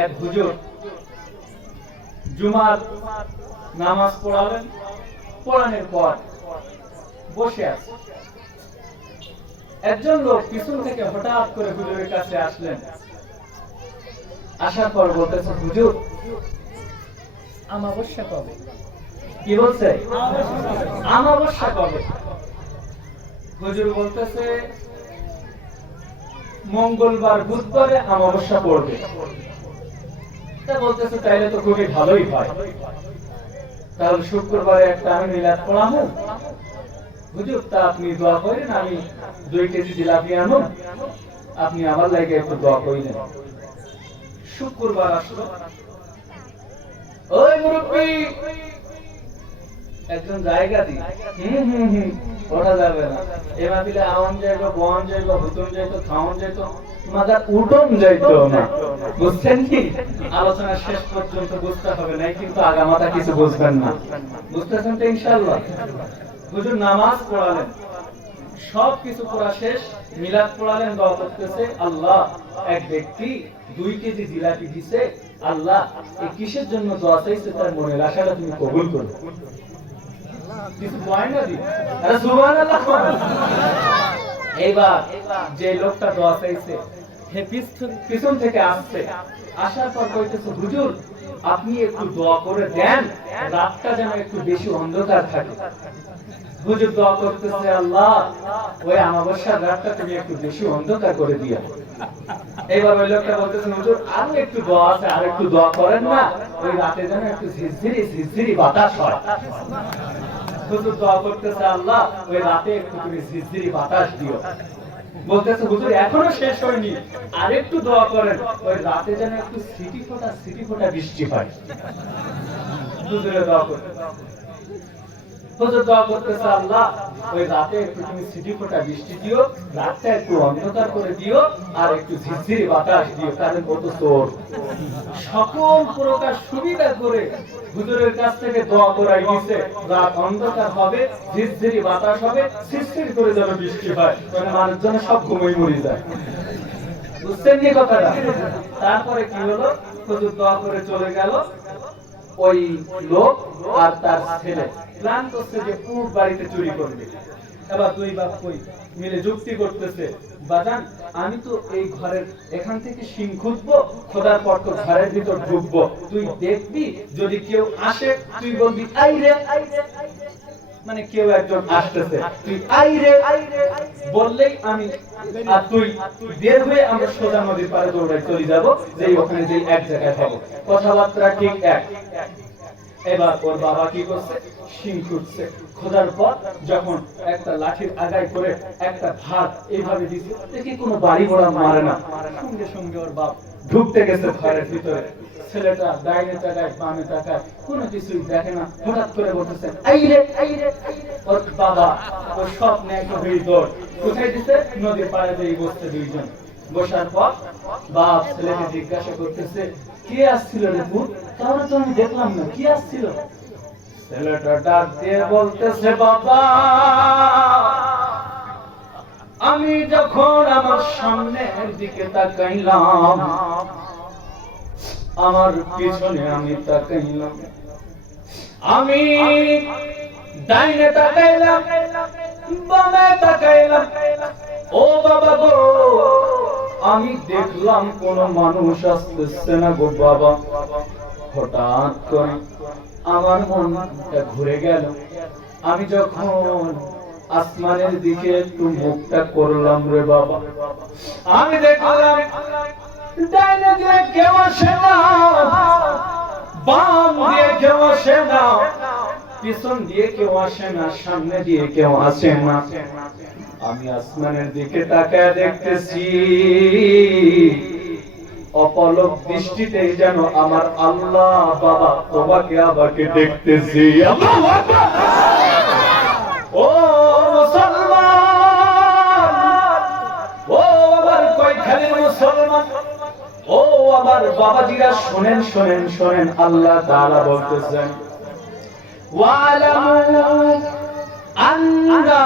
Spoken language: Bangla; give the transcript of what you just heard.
এক হুজুর জুমার নামাজ পড়ালেন, পড়ানোর পর বসে আছে। একজন লোক পিছন থেকে হঠাৎ করে হুজুরের কাছে আসলেন। আসার পর বলতেছে, হুজুর আমাবস্যা কবে? কি বলছে? আমাবস্যা কবে? হুজুর বলতেছে, মঙ্গলবার বুধবারে আমাবস্যা পড়বে। তা বলতেছে, তাইলে তো খুবই ভালোই হয়, তাহলে শুক্রবারে একটা আমি মিলাদ পড়াবো। হুজুর, তা আপনি দোয়া করেন, আমি 2 কেজি জিলাপি আনো, আপনি আমার লাগে একটু দোয়া করিলেন। শুক্রবার আসলো, ওই মুরব্বী একজন জায়গা দি, ওঠা যাবে না, এবার দিলে আওয়ান যাইতো, বন যাইতো, হুতুন যাইতো, খাওয়ান যাইতো, মাদার উঠন যাইতো না। বুঝছেন কি? আলোচনা শেষ পর্যন্ত বুঝতে হবে না, কিন্তু আগামাতা কিছু বুঝবেন না। বুঝতেছেন তো ইনশাআল্লাহ? হুজুর নামাজ পড়ালেন, সব কিছু পড়া শেষ, মিলাদ পড়ালেন, দোয়া করতেছে, আল্লাহ এক ব্যক্তি 2 কেজি জিলাপি দিছে, আল্লাহ এই কিসের জন্য দোয়া চাইছে তার মনের আশাটা তুমি কবুল করো। কিছু দোয়া না দি, আরে সুবহানাল্লাহ। এইবার যে লোকটা দোয়া চাইছে হে পিছন থেকে আসছে, আসার পর কইতেছে, হুজুর আপনি একটু দোয়া করে দেন, রাতটা যেন একটু বেশি অন্ধকার থাকে। হুজুর দোয়া করতেছে, আল্লাহ ওই আমাবস্যার রাতটা তুমি একটু বেশি অন্ধকার করে দিও। এইবার ওই লোকটা বলতেছে, হুজুর আরো একটু দোয়া আছে, আর একটু দোয়া করেন না, ওই রাতে যেন একটু ঝিরঝিরি বাতাস হয়। হুজুর দোয়া করতেছে, আল্লাহ ওই রাতে একটু তুমি ঝিরঝিরি বাতাস দিও। বলতেছে, হুজুর এখনো শেষ হয়নি, আর একটু দোয়া করেন, ওই রাতে যেন একটু সিটি ফোঁটা বৃষ্টি হয়। হুজুরে দোয়া করতে, হুজুর দোয়া করতেছে, আল্লাহ ওই রাতে একটু তুমি সিটি ফোঁটা বৃষ্টি দিও, রাতটা একটু অন্ধকার করে দিও, আর একটু ঝিরঝিরি বাতাস দিও। কারণ কত চোর সকল প্রকার সুবিধা করে হুজুরের কাছ থেকে দোয়া করাই দিছে, রাত অন্ধকার হবে, ঝিরঝিরি বাতাস হবে, শিরশির করে যেন বৃষ্টি হয়, মানে মানুষজন সব ঘুমিয়ে মরে যায়। বুঝছেন কি কথাটা? তারপরে কি হলো, হুজুর দোয়া করে চলে গেল। ওই লোক আর তার ছেলে প্ল্যান করছে যে পুরো বাড়িতে চুরি করবে। এবার 2 বাপ কই মিলে যুক্তি করতেছে, বাজান আমি তো এই ঘরের এখান থেকে শিং খুঁজবো, খোদার পর তো ঘরের ভিতর ঢুকবো, তুই দেখবি যদি কেউ আসে তুই বলবি আই রে, মানে কেউ একজন আসতেছে, তুই আই রে বললেই আমি আর তুই বের হয়ে আমরা সোজা নদীর পাড়ে দৌড়াই চলে যাবো, যে ওখানে যে এক জায়গায় হবো। কথাবার্তা ঠিক এক। এবার ওর বাবা কি করছে, শিং খুঁজছে, খোঁজার পর যখন একটা লাঠির আগায় করে একটা ভাত এইভাবে দিচ্ছে, দেখি কোনো বাড়ি ঘোড়া মারে না, সঙ্গে সঙ্গে ওর বাপ ঢুকতে গেছে ঘরের ভিতরে। ছেলেটা ডাইনে তাকায় বামে তাকায়, কোনো কিছুই দেখে না, হঠাৎ করে বলতেছে আই রে। ওর বাবা ওর সব ন্যায় হয়ে দৌড় কোথায় দিছে, নদীর পাড়ে দিয়ে বসতে 2 জন। বসার পর বাপ ছেলেকে জিজ্ঞাসা করতেছে, কে আসছিল রে পুত? তাহলে তো আমি দেখলাম না, কি আসছিল? ছেলেটা ডাক দিয়ে বলতেছে, বাবা আমি যখন আমার সামনের দিকে তাকাইলাম, আমার পিছনে আমি তাকাইলাম, আমি ডাইনে তাকাইলাম, বামে তাকাইলাম, ও বাবা গো আমি দেখলাম কোন মানুষ আসতেছে না গো বাবা। হঠাৎ করে আমার মনটা ঘুরে গেল, আমি যখন আসমানের দিকে একটু মুখটা করলাম রে বাবা, আমি দেখলাম ডাইনে দিয়ে কেউ আসে না, বাম দিয়ে কেউ আসে না, পিছন দিয়ে কেউ আসে না, সামনে দিয়ে কেউ আসে না। আমি আসমানের দিকে তাকায় দেখতেছি, অপলক দৃষ্টিতেই যেন আমার আল্লাহ বাবা তোমাকে আমাকে দেখতেছি। ও মুসলমান, ও আমার কয়খানের মুসলমান, ও আমার বাবাজিরা শোনেন শোনেন শোনেন, আল্লাহ তাআলা বলতেছেন ওয়ালামু আন্না